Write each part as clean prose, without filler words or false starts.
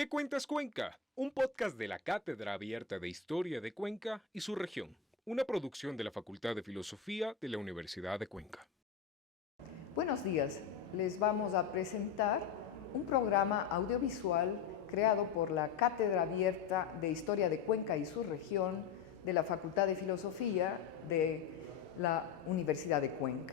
¿Qué cuentas Cuenca? Un podcast de la Cátedra Abierta de Historia de Cuenca y su región, una producción de la Facultad de Filosofía de la Universidad de Cuenca. Buenos días, les vamos a presentar un programa audiovisual creado por la Cátedra Abierta de Historia de Cuenca y su región de la Facultad de Filosofía de la Universidad de Cuenca.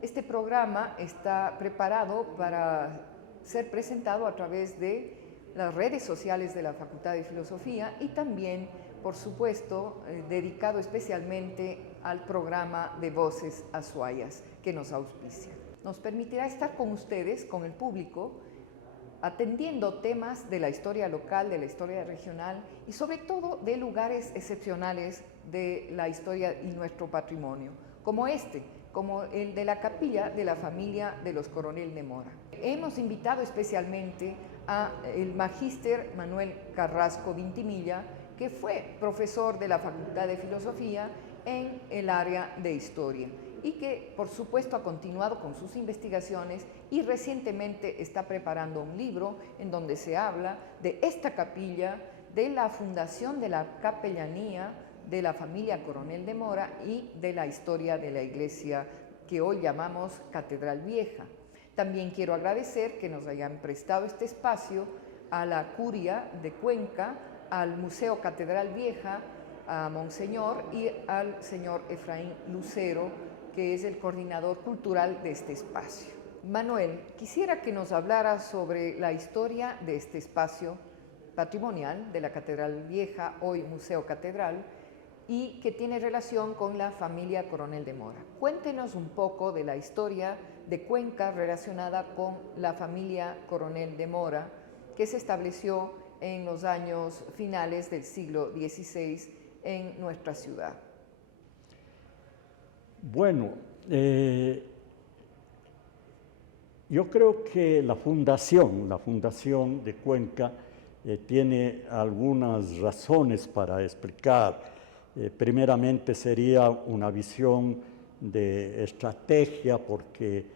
Este programa está preparado para ser presentado a través de las redes sociales de la Facultad de Filosofía y también, por supuesto, dedicado especialmente al programa de Voces Azuayas que nos auspicia. Nos permitirá estar con ustedes, con el público, atendiendo temas de la historia local, de la historia regional y sobre todo de lugares excepcionales de la historia y nuestro patrimonio, como como el de la capilla de la familia de los Coronel de Mora. Hemos invitado especialmente al magíster Manuel Carrasco Vintimilla, que fue profesor de la Facultad de Filosofía en el área de Historia y que, por supuesto, ha continuado con sus investigaciones y recientemente está preparando un libro en donde se habla de esta capilla, de la fundación de la capellanía de la familia Coronel de Mora y de la historia de la iglesia que hoy llamamos Catedral Vieja. También quiero agradecer que nos hayan prestado este espacio a la Curia de Cuenca, al Museo Catedral Vieja, a Monseñor y al señor Efraín Lucero, que es el coordinador cultural de este espacio. Manuel, quisiera que nos hablara sobre la historia de este espacio patrimonial de la Catedral Vieja, hoy Museo Catedral, y que tiene relación con la familia Coronel de Mora. Cuéntenos un poco de la historia de Cuenca relacionada con la familia Coronel de Mora, que se estableció en los años finales del siglo XVI en nuestra ciudad. Bueno, yo creo que la fundación de Cuenca tiene algunas razones para explicar. Primeramente sería una visión de estrategia porque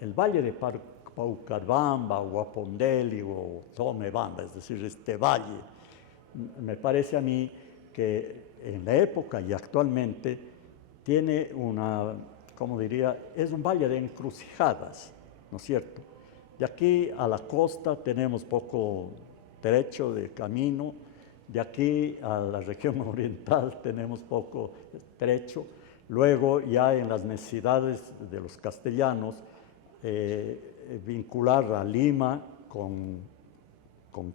el valle de Paucarbamba, Guapondeli o Tomebamba, es decir, este valle, me parece a mí que en la época y actualmente tiene como diría, es un valle de encrucijadas, ¿no es cierto? De aquí a la costa tenemos poco trecho de camino, de aquí a la región oriental tenemos poco trecho, luego ya en las necesidades de los castellanos, vincular a Lima con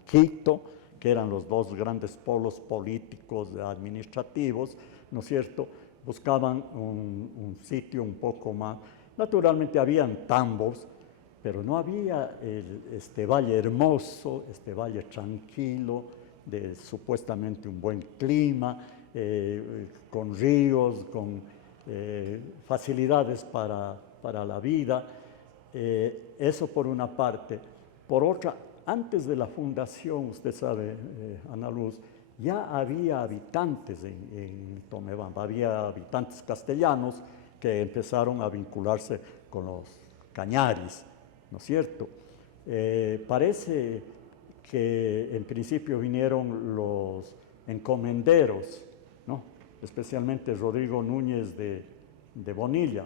Quito, que eran los dos grandes polos políticos administrativos, ¿no es cierto? Buscaban un sitio un poco más. Naturalmente habían tambos, pero no había este valle hermoso, este valle tranquilo, de supuestamente un buen clima, con ríos, con facilidades para la vida. Eso por una parte. Por otra, antes de la fundación, usted sabe, Ana Luz, ya había habitantes en Tomebamba, había habitantes castellanos que empezaron a vincularse con los cañaris, ¿no es cierto? Parece que en principio vinieron los encomenderos, ¿no? Especialmente Rodrigo Núñez de Bonilla,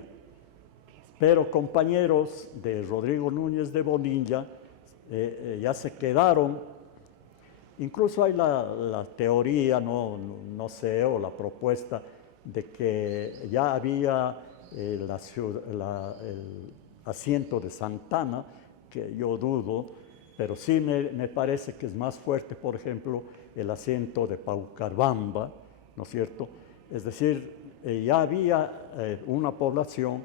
pero compañeros de Rodrigo Núñez de Bonilla ya se quedaron. Incluso hay la teoría, no sé, o la propuesta de que ya había el asiento de Santana, que yo dudo, pero sí me parece que es más fuerte, por ejemplo, el asiento de Paucarbamba, ¿no es cierto? Es decir, ya había una población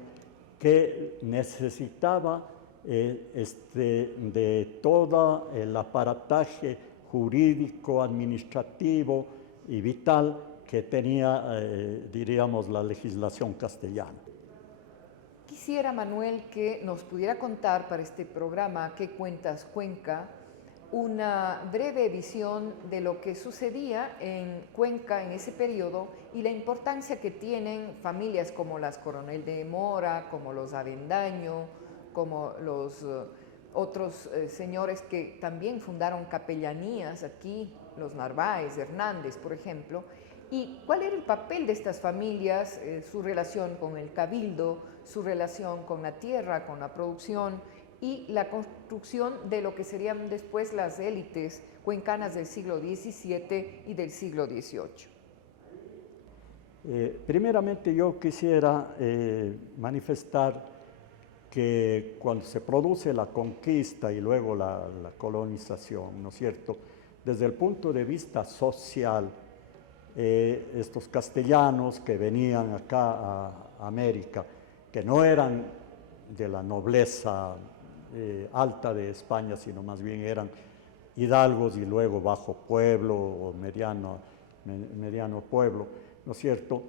que necesitaba de todo el aparataje jurídico, administrativo y vital que tenía, diríamos, la legislación castellana. Quisiera, Manuel, que nos pudiera contar para este programa ¿Qué cuentas Cuenca? Una breve visión de lo que sucedía en Cuenca en ese periodo y la importancia que tienen familias como las Coronel de Mora, como los Avendaño, como los otros señores que también fundaron capellanías aquí, los Narváez, Hernández, por ejemplo. ¿Y cuál era el papel de estas familias, su relación con el cabildo, su relación con la tierra, con la producción y la construcción de lo que serían después las élites cuencanas del siglo XVII y del siglo XVIII? Primeramente yo quisiera manifestar que cuando se produce la conquista y luego la colonización, ¿no es cierto?, desde el punto de vista social, estos castellanos que venían acá a América, que no eran de la nobleza alta de España, sino más bien eran hidalgos y luego bajo pueblo o mediano pueblo, ¿no es cierto?,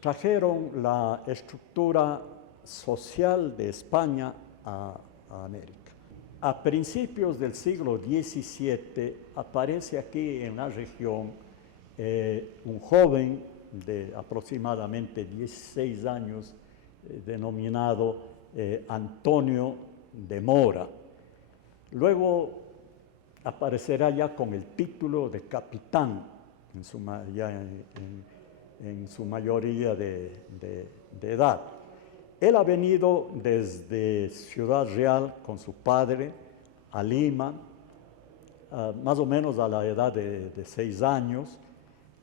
trajeron la estructura social de España a América. A principios del siglo XVII aparece aquí en la región un joven de aproximadamente 16 años denominado Antonio de Mora. Luego aparecerá ya con el título de capitán en su mayoría de edad. Él ha venido desde Ciudad Real con su padre a Lima, más o menos a la edad de 6 años.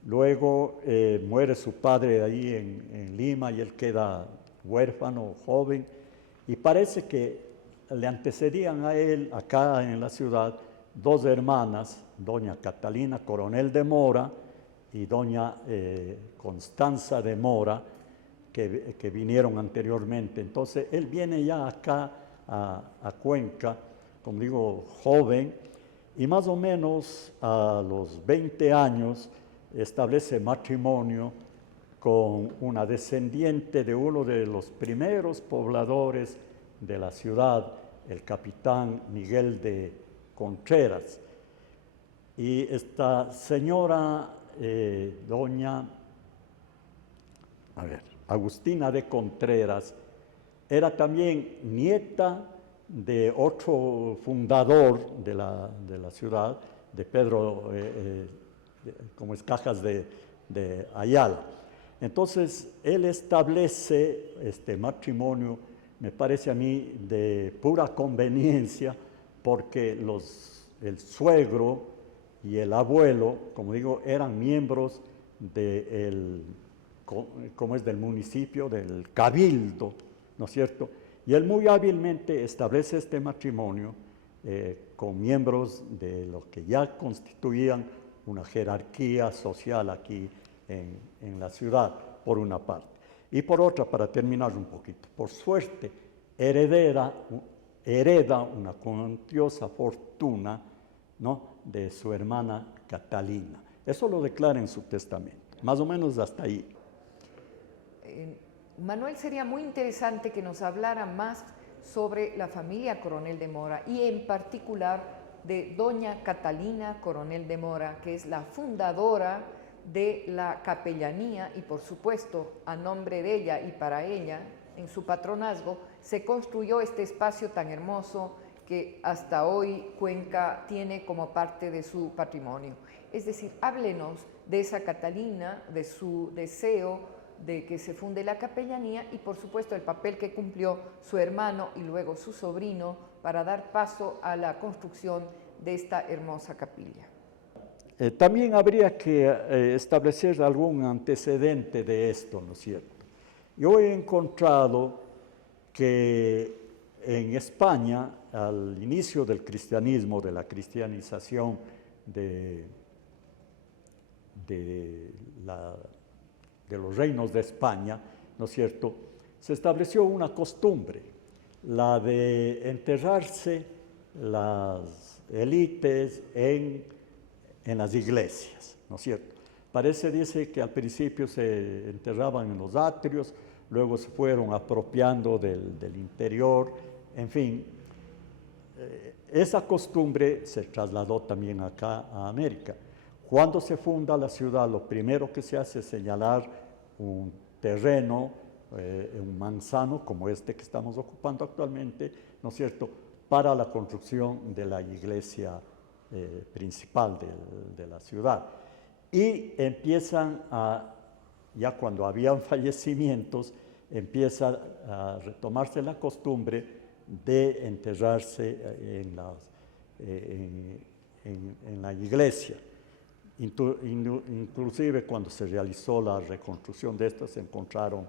Luego muere su padre ahí en Lima y él queda huérfano, joven, y parece que le antecedían a él acá en la ciudad 2 hermanas, doña Catalina Coronel de Mora y doña Constanza de Mora, que vinieron anteriormente. Entonces él viene ya acá a Cuenca, como digo, joven, y más o menos a los 20 años establece matrimonio con una descendiente de uno de los primeros pobladores de la ciudad, el capitán Miguel de Contreras. Y esta señora, doña Agustina de Contreras, era también nieta de otro fundador de la ciudad, de Pedro, como es Cajas de Ayala. Entonces, él establece este matrimonio, me parece a mí, de pura conveniencia, porque el suegro y el abuelo, como digo, eran miembros del municipio, del cabildo, ¿no es cierto? Y él muy hábilmente establece este matrimonio con miembros de lo que ya constituían una jerarquía social aquí en la ciudad, por una parte. Y por otra, para terminar un poquito, por suerte, hereda una cuantiosa fortuna, ¿no?, de su hermana Catalina. Eso lo declara en su testamento, más o menos hasta ahí. Manuel, sería muy interesante que nos hablara más sobre la familia Coronel de Mora y en particular de doña Catalina Coronel de Mora, que es la fundadora de la capellanía y por supuesto a nombre de ella y para ella, en su patronazgo, se construyó este espacio tan hermoso que hasta hoy Cuenca tiene como parte de su patrimonio. Es decir, háblenos de esa Catalina, de su deseo de que se funde la capellanía y por supuesto el papel que cumplió su hermano y luego su sobrino para dar paso a la construcción de esta hermosa capilla. También habría que establecer algún antecedente de esto, ¿no es cierto? Yo he encontrado que en España, al inicio del cristianismo, de la cristianización de los reinos de España, ¿no es cierto?, se estableció una costumbre, la de enterrarse las élites en las iglesias, ¿no es cierto? Dice que al principio se enterraban en los atrios, luego se fueron apropiando del interior, en fin. Esa costumbre se trasladó también acá a América. Cuando se funda la ciudad, lo primero que se hace es señalar un terreno, un manzano como este que estamos ocupando actualmente, ¿no es cierto?, para la construcción de la iglesia principal de la ciudad. Y empiezan ya cuando habían fallecimientos, empieza a retomarse la costumbre de enterrarse en la iglesia. Inclusive cuando se realizó la reconstrucción de estas se encontraron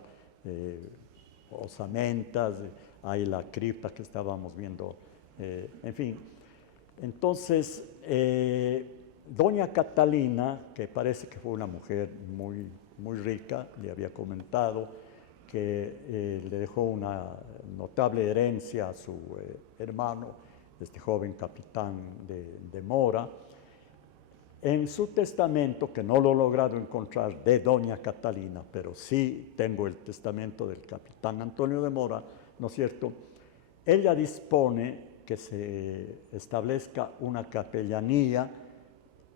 osamentas, hay la cripta que estábamos viendo, en fin. Entonces, doña Catalina, que parece que fue una mujer muy, muy rica, le había comentado que le dejó una notable herencia a su hermano, este joven capitán de Mora. En su testamento, que no lo he logrado encontrar de doña Catalina, pero sí tengo el testamento del capitán Antonio de Mora, ¿no es cierto? Ella dispone que se establezca una capellanía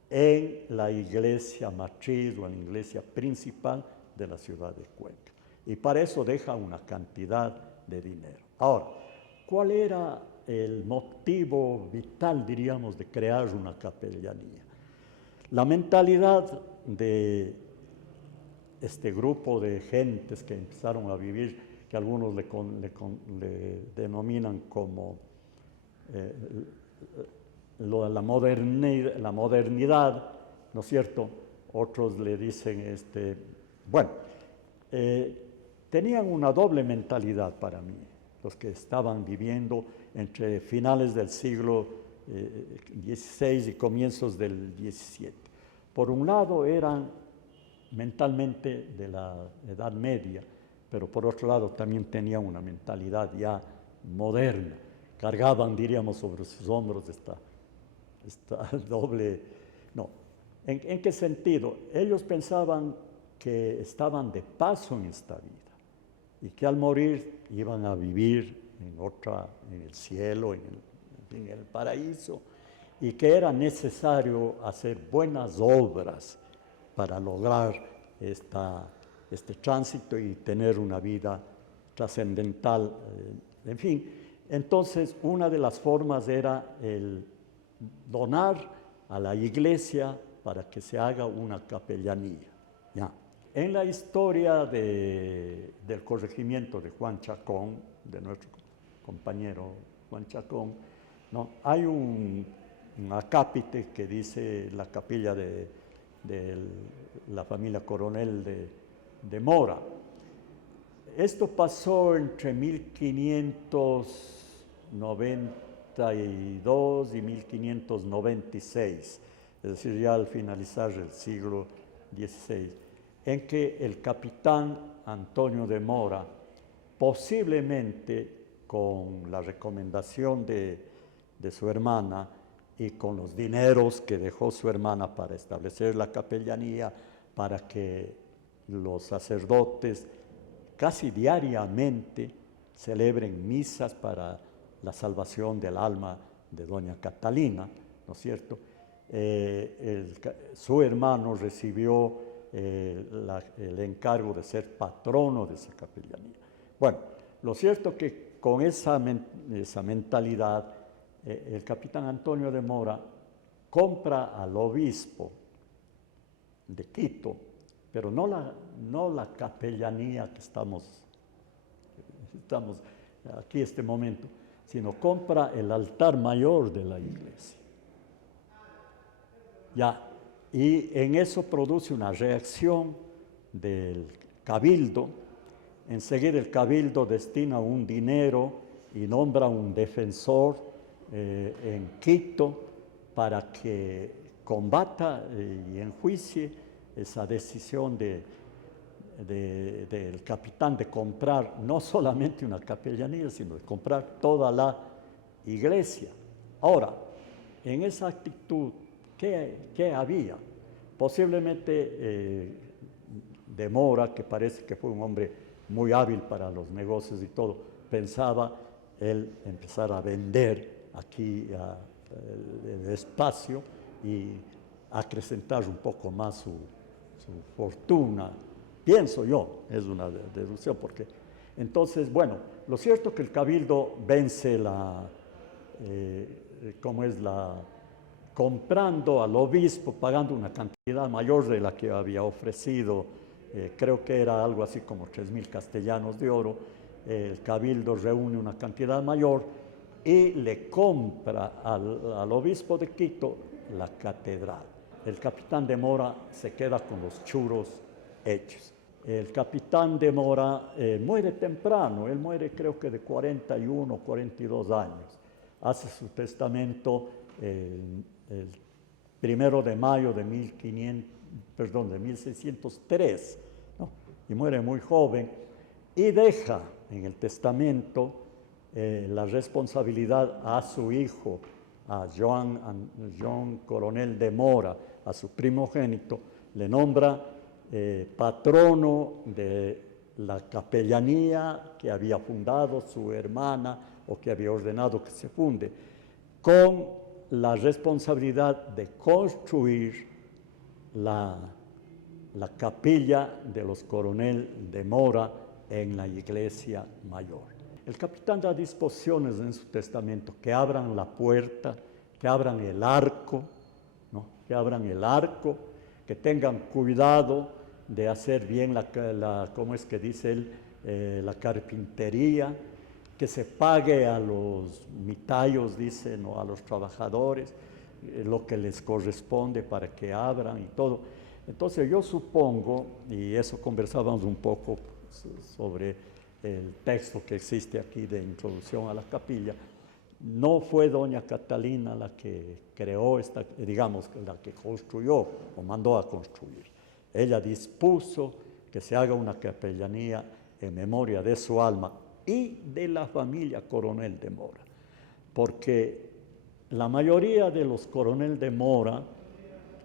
en la iglesia matriz o en la iglesia principal de la ciudad de Cuenca. Y para eso deja una cantidad de dinero. Ahora, ¿cuál era el motivo vital, diríamos, de crear una capellanía? La mentalidad de este grupo de gentes que empezaron a vivir, que algunos le denominan como la modernidad, ¿no es cierto? Otros le dicen, tenían una doble mentalidad para mí, los que estaban viviendo entre finales del siglo XVI y comienzos del XVII. Por un lado eran mentalmente de la Edad Media, pero por otro lado también tenían una mentalidad ya moderna. Cargaban, diríamos, sobre sus hombros esta doble... No, ¿en qué sentido? Ellos pensaban que estaban de paso en esta vida y que al morir iban a vivir en el cielo, en el paraíso, y que era necesario hacer buenas obras para lograr este tránsito y tener una vida trascendental, en fin. Entonces, una de las formas era el donar a la iglesia para que se haga una capellanía. ¿Ya? En la historia del corregimiento de Juan Chacón, de nuestro compañero Juan Chacón, ¿no? Hay un acápite que dice la capilla de la familia Coronel de Mora. Esto pasó entre 1592 y 1596, es decir, ya al finalizar el siglo XVI, en que el capitán Antonio de Mora, posiblemente con la recomendación de su hermana y con los dineros que dejó su hermana para establecer la capellanía, para que los sacerdotes casi diariamente celebren misas para la salvación del alma de doña Catalina, ¿no es cierto? Su hermano recibió el encargo de ser patrono de esa capellanía. Bueno, lo cierto que con esa mentalidad, el capitán Antonio de Mora compra al obispo de Quito, pero no la capellanía que estamos aquí en este momento, sino compra el altar mayor de la iglesia. Ya, y en eso produce una reacción del cabildo. Enseguida el cabildo destina un dinero y nombra un defensor en Quito para que combata y enjuicie esa decisión del capitán de comprar no solamente una capellanía, sino de comprar toda la iglesia. Ahora, en esa actitud, ¿qué había? Posiblemente de Mora, que parece que fue un hombre muy hábil para los negocios y todo, pensaba él empezar a vender aquí el espacio y acrecentar un poco más su fortuna. Pienso yo, es una deducción, porque entonces, bueno, lo cierto es que el cabildo vence como es comprando al obispo, pagando una cantidad mayor de la que había ofrecido, creo que era algo así como 3.000 castellanos de oro. El cabildo reúne una cantidad mayor y le compra al obispo de Quito la catedral. El capitán de Mora se queda con los churos hechos. El capitán de Mora muere temprano, él muere creo que de 41 o 42 años. Hace su testamento el 1 de mayo de 1603, ¿no? Y muere muy joven y deja en el testamento la responsabilidad a su hijo, a Joan Coronel de Mora, a su primogénito, le nombra patrono de la capellanía que había fundado su hermana o que había ordenado que se funde, con la responsabilidad de construir la capilla de los Coronel de Mora en la iglesia mayor. El capitán da disposiciones en su testamento que abran la puerta, que abran el arco, ¿no? Que abran el arco, que tengan cuidado de hacer bien ¿cómo es que dice él? La carpintería, que se pague a los mitayos, dicen, o a los trabajadores, lo que les corresponde para que abran y todo. Entonces yo supongo, y eso conversábamos un poco sobre el texto que existe aquí de introducción a la capilla, no fue doña Catalina la que creó digamos, la que construyó o mandó a construir. Ella dispuso que se haga una capellanía en memoria de su alma y de la familia Coronel de Mora, porque la mayoría de los Coronel de Mora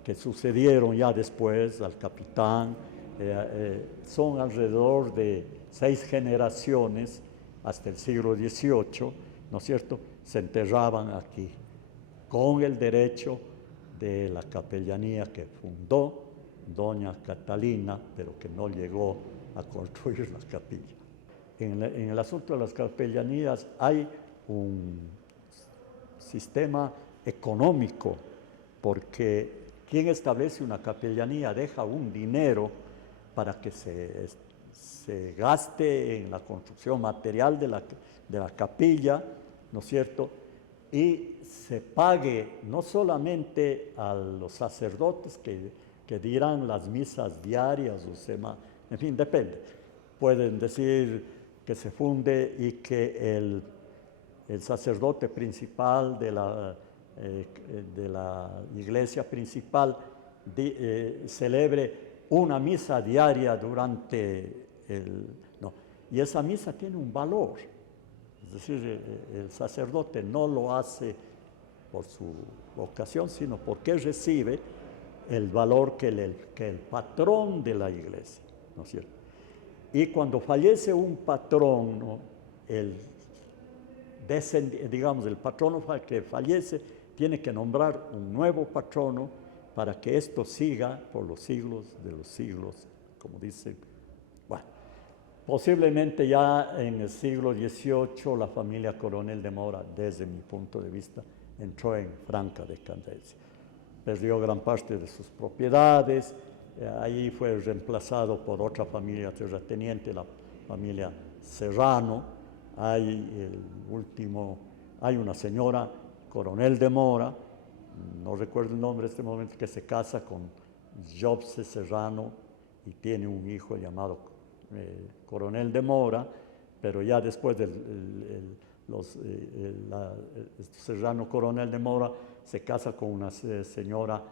que sucedieron ya después al capitán, son alrededor de 6 generaciones hasta el siglo XVIII, ¿no es cierto?, se enterraban aquí, con el derecho de la capellanía que fundó doña Catalina, pero que no llegó a construir la capilla. En el asunto de las capellanías hay un sistema económico, porque quien establece una capellanía deja un dinero para que se gaste en la construcción material de la capilla, ¿no es cierto?, y se pague no solamente a los sacerdotes que dirán las misas diarias, en fin, depende. Pueden decir que se funde y que el sacerdote principal de la iglesia principal celebre una misa diaria durante no. Y esa misa tiene un valor. Es decir, el sacerdote no lo hace por su vocación, sino porque recibe el valor que el patrón de la iglesia, ¿no es cierto? Y cuando fallece un patrón, ¿no?, el patrono que fallece tiene que nombrar un nuevo patrono para que esto siga por los siglos de los siglos, como dicen. Bueno, posiblemente ya en el siglo XVIII la familia Coronel de Mora, desde mi punto de vista, entró en franca decadencia. Perdió gran parte de sus propiedades, ahí fue reemplazado por otra familia terrateniente, la familia Serrano. Hay una señora Coronel de Mora, no recuerdo el nombre en este momento, que se casa con Jobse Serrano y tiene un hijo llamado Coronel de Mora, pero ya después Serrano Coronel de Mora se casa con una señora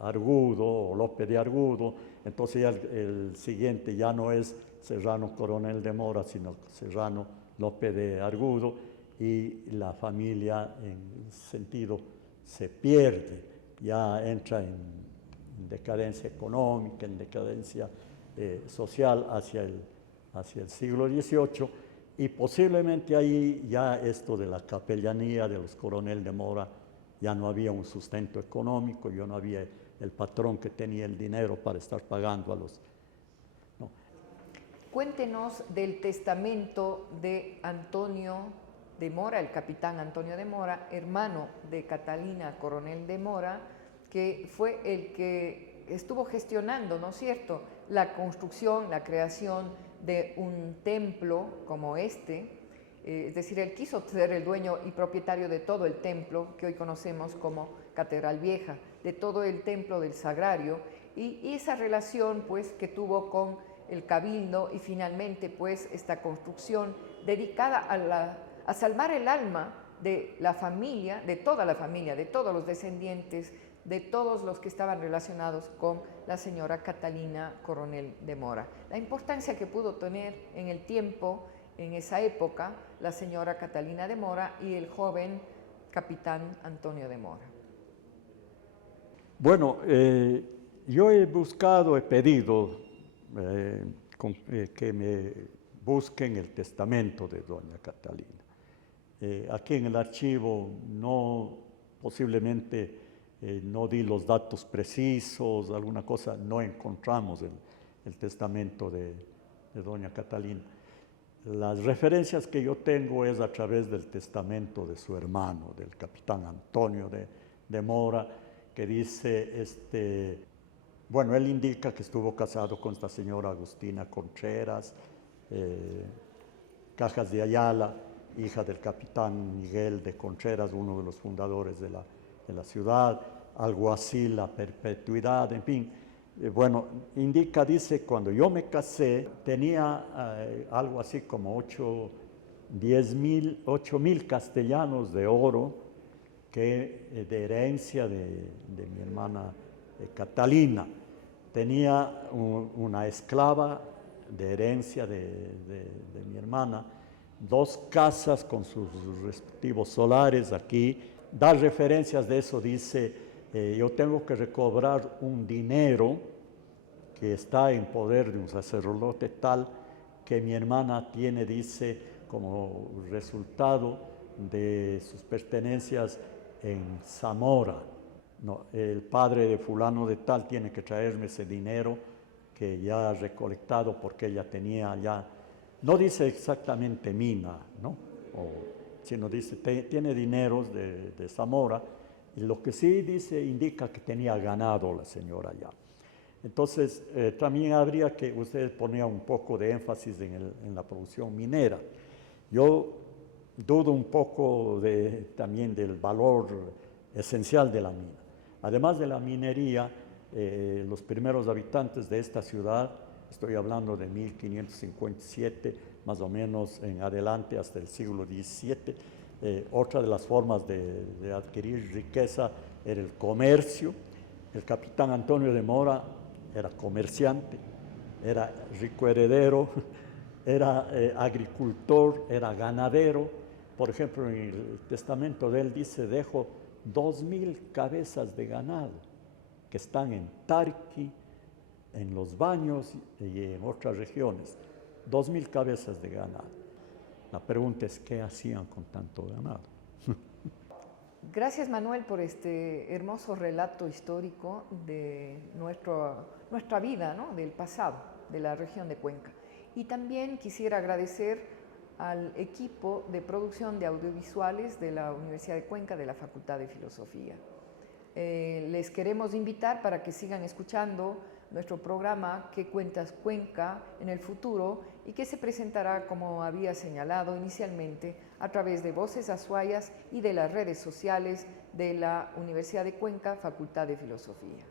Argudo o López de Argudo, entonces ya el siguiente ya no es Serrano Coronel de Mora, sino Serrano López de Argudo, y la familia en sentido se pierde, ya entra en decadencia económica, en decadencia social hacia el siglo XVIII, y posiblemente ahí ya esto de la capellanía de los Coronel de Mora, ya no había un sustento económico, ya no había el patrón que tenía el dinero para estar pagando a los... Cuéntenos del testamento de Antonio de Mora, el capitán Antonio de Mora, hermano de Catalina Coronel de Mora, que fue el que estuvo gestionando, ¿no es cierto?, la construcción, la creación de un templo como este. Es decir, él quiso ser el dueño y propietario de todo el templo que hoy conocemos como Catedral Vieja, de todo el templo del Sagrario, y esa relación pues que tuvo con el Cabildo y finalmente pues esta construcción dedicada a salvar el alma de la familia, de toda la familia, de todos los descendientes, de todos los que estaban relacionados con la señora Catalina Coronel de Mora. La importancia que pudo tener en el tiempo, en esa época, la señora Catalina de Mora y el joven capitán Antonio de Mora. Bueno, yo he buscado, he pedido que me busquen el testamento de doña Catalina. Aquí en el archivo posiblemente no di los datos precisos, alguna cosa, no encontramos el testamento de doña Catalina. Las referencias que yo tengo es a través del testamento de su hermano, del capitán Antonio de Mora, que dice, bueno, él indica que estuvo casado con esta señora Agustina Contreras, Cajas de Ayala, hija del capitán Miguel de Contreras, uno de los fundadores de la ciudad, alguacil a perpetuidad, en fin. Bueno, dice, cuando yo me casé, tenía algo así como 8,000 castellanos de oro de herencia de mi hermana Catalina. Tenía una esclava de herencia de mi hermana, 2 casas con sus respectivos solares aquí. Da referencias de eso, dice, yo tengo que recobrar un dinero que está en poder de un sacerdote tal que mi hermana tiene, dice, como resultado de sus pertenencias en Zamora. No, el padre de fulano de tal tiene que traerme ese dinero que ya ha recolectado porque ella tenía ya, no dice exactamente mina, ¿no? Sino dice, tiene dineros de Zamora, y lo que sí dice, indica que tenía ganado la señora ya. Entonces, también habría que usted ponía un poco de énfasis en la producción minera. Yo dudo un poco también del valor esencial de la mina. Además de la minería, los primeros habitantes de esta ciudad, estoy hablando de 1557, más o menos en adelante hasta el siglo XVII, otra de las formas de adquirir riqueza era el comercio. El capitán Antonio de Mora era comerciante, era rico heredero, era agricultor, era ganadero. Por ejemplo, en el testamento de él dice, dejo 2,000 cabezas de ganado que están en Tarqui, en Los Baños y en otras regiones. 2,000 cabezas de ganado. La pregunta es, ¿qué hacían con tanto ganado? Gracias, Manuel, por este hermoso relato histórico de nuestra vida, ¿no?, del pasado, de la región de Cuenca. Y también quisiera agradecer al equipo de producción de audiovisuales de la Universidad de Cuenca, de la Facultad de Filosofía. Les queremos invitar para que sigan escuchando nuestro programa ¿Qué cuentas Cuenca? En el futuro, y que se presentará, como había señalado inicialmente, a través de Voces Azuayas y de las redes sociales de la Universidad de Cuenca, Facultad de Filosofía.